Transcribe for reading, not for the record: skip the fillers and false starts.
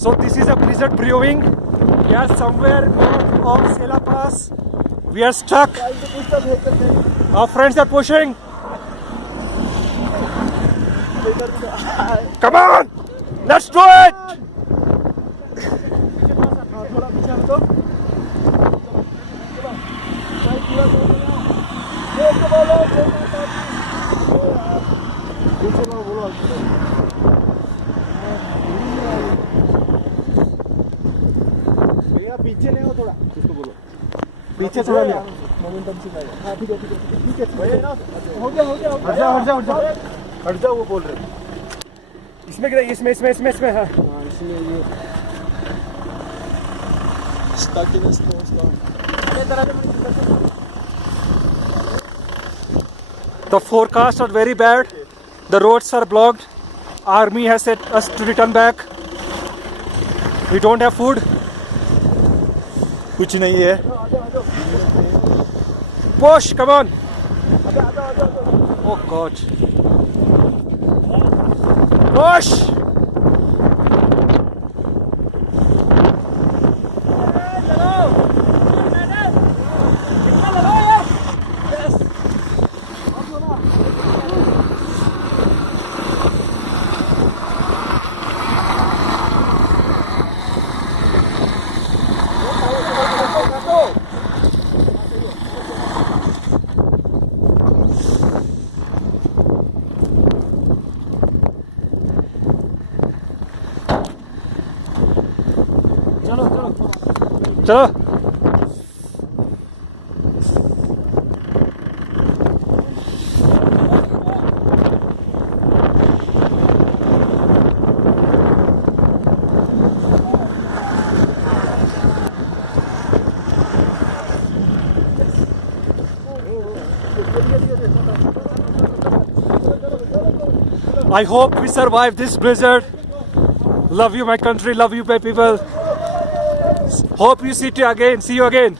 So this is a blizzard brewing. We are somewhere north of Sela Pass. We are stuck. Our friends are pushing. Come on! Let's do it! पीछे नहीं हो थोड़ा किसको बोलो पीछे थोड़ा लिया मोमेंटम से जाएगा हां ठीक है हो गया हट जाओ वो बोल रहे इसमें हाँ इसमें ये stuck in snow The forecasts are very bad. The roads are blocked. Army has said us to return back. We don't have food. कुछ नहीं है Push, come on. Oh God. Push. चलो I hope we survive this blizzard. Love you, my country. Love you, my people. Hope you see you again.